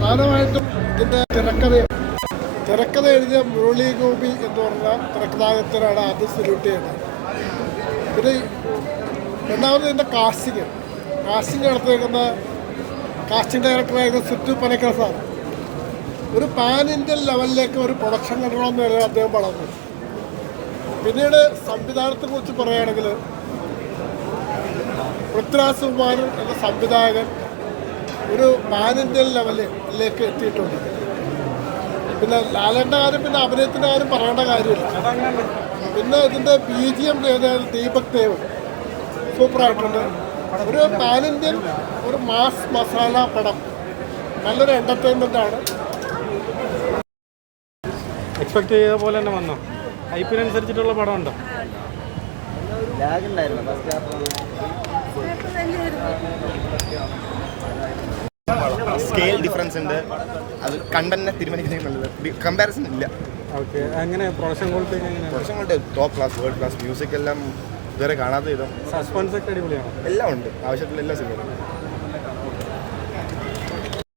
പ്രധാനമായിട്ടും ഇതിൻ്റെ തിരക്കഥ എഴുതിയ മുരളി ഗോപി എന്ന് പറഞ്ഞ തിരക്കഥാകൃത്തരാണ് ആദ്യം സല്യൂട്ട് ചെയ്യുന്നത്. പിന്നെ രണ്ടാമത് ഇതിൻ്റെ കാസ്റ്റിംഗ് നടത്തിയേക്കുന്ന കാസ്റ്റിംഗ് ഡയറക്ടറായിരുന്ന സിറ്റു പനക്കൽ സാർ ഒരു പാൻ ഇന്ത്യൻ ലെവലിലേക്ക് ഒരു പ്രൊഡക്ഷൻ കണ്ടണമെന്ന് വരെ അദ്ദേഹം വളർന്നു. പിന്നീട് സംവിധാനത്തെക്കുറിച്ച് പറയുകയാണെങ്കിൽ പൃഥ്വിരാജ് കുമാർ എന്ന സംവിധായകൻ ഒരു പാൻ ഇന്ത്യൻ ലെവലിലേക്ക് എത്തിയിട്ടുണ്ട്. പിന്നെ ലാലേട്ടൻ്റെ കാര്യം പിന്നെ അഭിനയത്തിൻ്റെ കാര്യം പറയേണ്ട കാര്യമില്ല. പിന്നെ ഇതിൻ്റെ BGM ദീപക് ദേവ് സൂപ്പറായിട്ടുണ്ട്. ഒരു പാൻ ഇന്ത്യൻ ഒരു മാസ് മസാല പടം, നല്ലൊരു എൻ്റർടൈൻമെൻ്റാണ്. എക്സ്പെക്ട് ചെയ്ത പോലെ തന്നെ വന്നോ? ഹൈപ്പിനനുസരിച്ചിട്ടുള്ള പടം ഉണ്ടോ? സ്കെയിൽ ഡിഫറൻസ് ഉണ്ട്, അത് കണ്ടന്നെ തീരുമാനിക്കുന്നത് കമ്പാരിസൺ ഇല്ല. ഓക്കെ, അങ്ങനെ production quality top class, world class, music എല്ലാം ഇതുവരെ കാണാത്ത വിധം, സസ്പെൻസ് ഒക്കെ അടിപൊളിയാണ്, എല്ലാം ഉണ്ട്, ആവശ്യത്തിലുള്ള എല്ലാ സിനിമകളും.